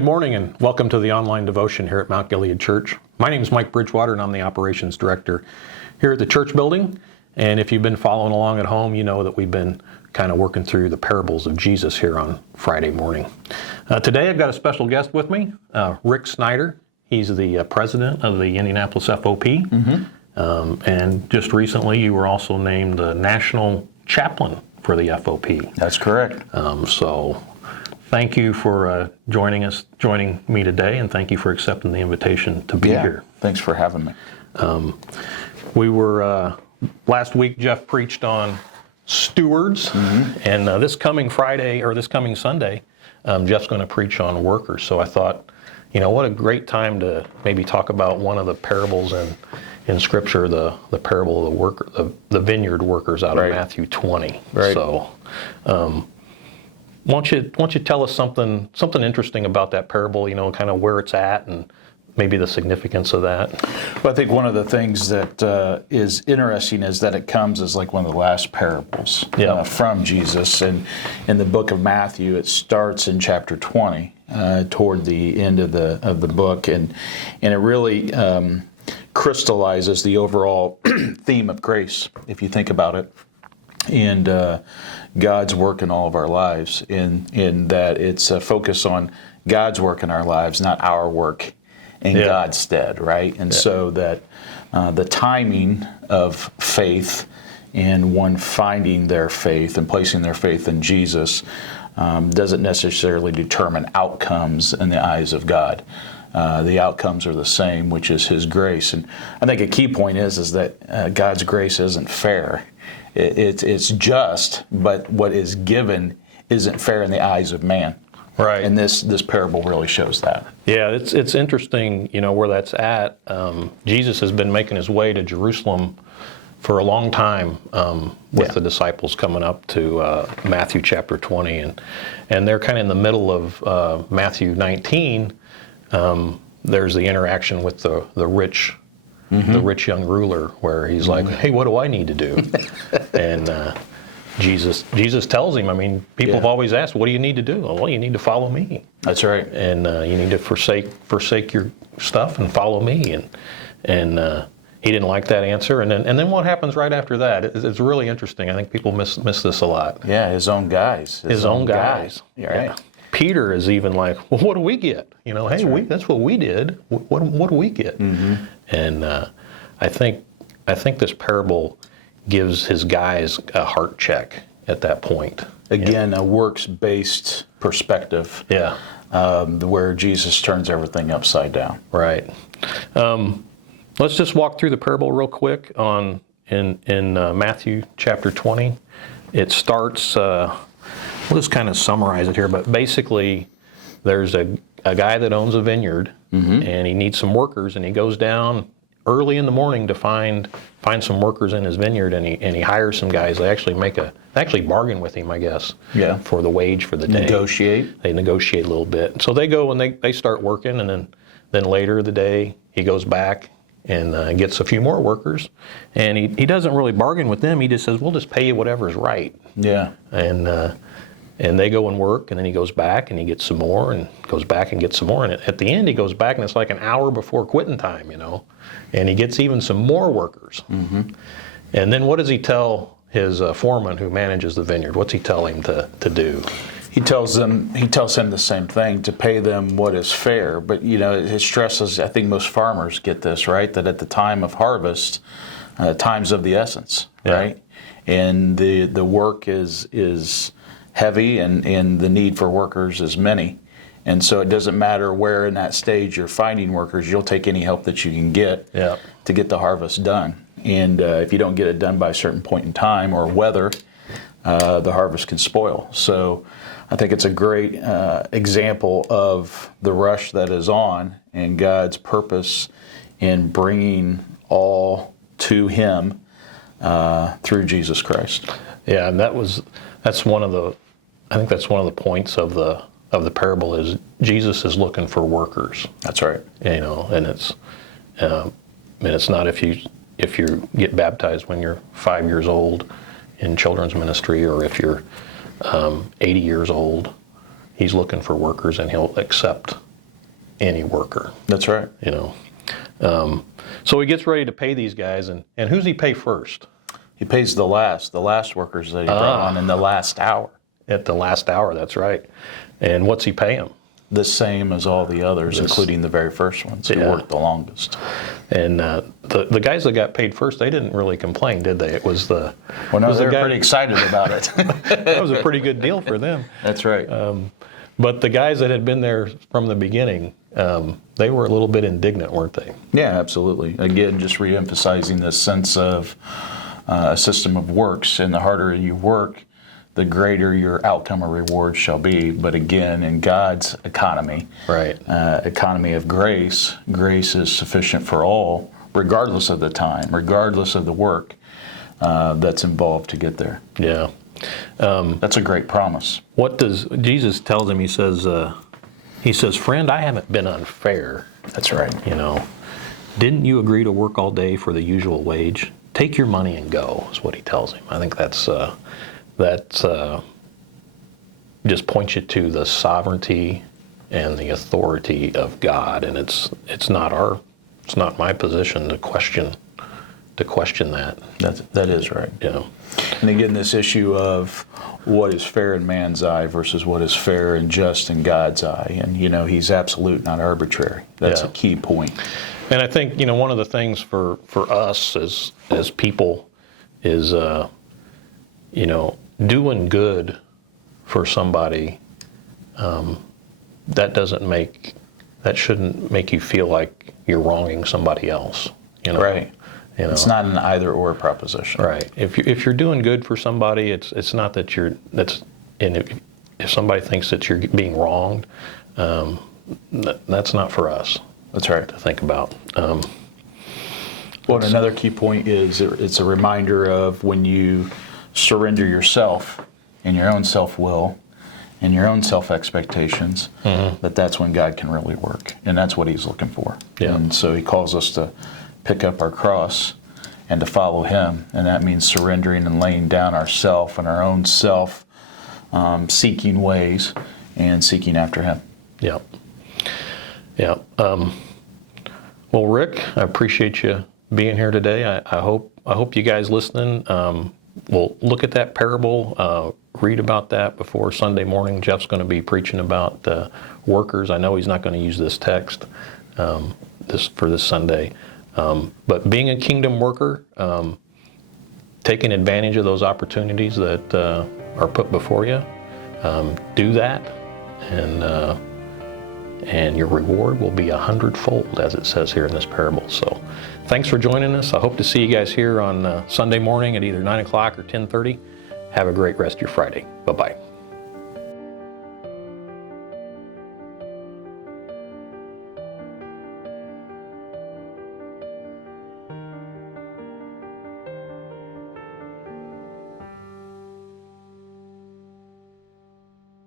Good morning and welcome to the online devotion here at Mount Gilead Church. My name is Mike Bridgewater and I'm the operations director here at the church building. And if you've been following along at home, you know that we've been kind of working through the parables of Jesus here on Friday morning. Today I've got a special guest with me, Rick Snyder. He's the president of the Indianapolis FOP. And just recently you were also named the national chaplain for the FOP. That's correct. So thank you for joining me today, and thank you for accepting the invitation to be here. Thanks for having me. We were, last week Jeff preached on stewards, and this coming Sunday, Jeff's going to preach on workers. So I thought, what a great time to maybe talk about one of the parables in Scripture, the parable of the vineyard workers out of Matthew 20. Right. So, why don't you tell us something interesting about that parable, kind of where it's at and maybe the significance of that? Well, I think one of the things that is interesting is that it comes as like one of the last parables from Jesus. And in the book of Matthew, it starts in chapter 20 toward the end of the book. And it really crystallizes the overall theme of grace, if you think about it. And God's work in all of our lives, in that it's a focus on God's work in our lives, not our work in God's stead, right? And so that the timing of faith and one finding their faith and placing their faith in Jesus doesn't necessarily determine outcomes in the eyes of God. The outcomes are the same, which is His grace. And I think a key point is that God's grace isn't fair. It's just, but what is given isn't fair in the eyes of man. Right. And this parable really shows that. Yeah, it's interesting, where that's at. Jesus has been making his way to Jerusalem for a long time with the disciples coming up to Matthew chapter 20. And they're kind of in the middle of Matthew 19. There's the interaction with the rich young ruler, where he's like, "Hey, what do I need to do?" And Jesus tells him. People have always asked, "What do you need to do?" Well, you need to follow me. That's right. And you need to forsake your stuff and follow me. And he didn't like that answer. And then what happens right after that? It's really interesting. I think people miss this a lot. Yeah, his own guys. His own guys. Yeah. Peter is even like, "Well, what do we get? That's what we did. What do we get?" And I think this parable gives his guys a heart check at that point. Again, a works-based perspective. Yeah. Where Jesus turns everything upside down. Right. Let's just walk through the parable real quick in Matthew chapter 20. It starts. We'll just kind of summarize it here, but basically, there's a guy that owns a vineyard, and he needs some workers, and he goes down early in the morning to find some workers in his vineyard, and he hires some guys. They actually bargain with him, I guess, for the wage for the day. They negotiate a little bit. So they go and they start working, and then later the day he goes back and gets a few more workers, and he doesn't really bargain with them. He just says, "We'll just pay you whatever's right." Yeah. And they go and work, and then he goes back and he gets some more, and goes back and gets some more. And at the end, he goes back, and it's like an hour before quitting time, and he gets even some more workers. And then what does he tell his foreman who manages the vineyard? What's he tell him to do? He tells him the same thing, to pay them what is fair. But it stresses, I think most farmers get this, right? That at the time of harvest, time's of the essence, right? And the work is heavy, and the need for workers is many. And so it doesn't matter where in that stage you're finding workers, you'll take any help that you can get to get the harvest done. And if you don't get it done by a certain point in time or weather, the harvest can spoil. So I think it's a great example of the rush that is on, and God's purpose in bringing all to Him through Jesus Christ. Yeah, and that's one of the points of the parable is Jesus is looking for workers. That's right. And it's not if you get baptized when you're 5 years old in children's ministry, or if you're 80 years old. He's looking for workers, and He'll accept any worker. That's right. You know, so he gets ready to pay these guys, and who's he pay first? He pays the last workers that he brought on in the last hour. At the last hour, that's right. And what's he pay them? The same as all the others, including the very first ones who worked the longest. And the guys that got paid first, they didn't really complain, did they? It was the well, no, they were pretty excited about it. That was a pretty good deal for them. That's right. But the guys that had been there from the beginning, they were a little bit indignant, weren't they? Yeah, absolutely. Again, just re-emphasizing this sense of a system of works, and the harder you work, the greater your outcome or reward shall be. But again, in God's economy, right, economy of grace, grace is sufficient for all, regardless of the time, regardless of the work that's involved to get there. Yeah. That's a great promise. What does Jesus tells him? He says, "Friend, I haven't been unfair." That's right. You know, didn't you agree to work all day for the usual wage? Take your money and go, is what he tells him. I think that's just points you to the sovereignty and the authority of God, and it's not my position to question that. That is right. You know. And again, this issue of what is fair in man's eye versus what is fair and just in God's eye, and you know, He's absolute, not arbitrary. That's a key point. And I think, you know, one of the things for us as people is you know, doing good for somebody, that shouldn't make you feel like you're wronging somebody else. You know? Right. You know? It's not an either or proposition. Right. If you're doing good for somebody, it's not that if somebody thinks that you're being wronged, that's not for us. That's right. To think about. Well, and another key point is it's a reminder of when you surrender yourself and your own self-will and your own self-expectations, that's when God can really work. And that's what He's looking for. Yeah. And so He calls us to pick up our cross and to follow Him. And that means surrendering and laying down ourself and our own seeking ways and seeking after Him. Yeah. Yeah. Well, Rick, I appreciate you being here today. I hope you guys listening will look at that parable, read about that before Sunday morning. Jeff's going to be preaching about workers. I know he's not going to use this text for this Sunday, but being a kingdom worker, taking advantage of those opportunities that are put before you, do that, and your reward will be 100-fold, as it says here in this parable. So thanks for joining us. I hope to see you guys here on Sunday morning at either 9 o'clock or 10:30. Have a great rest of your Friday. Bye-bye.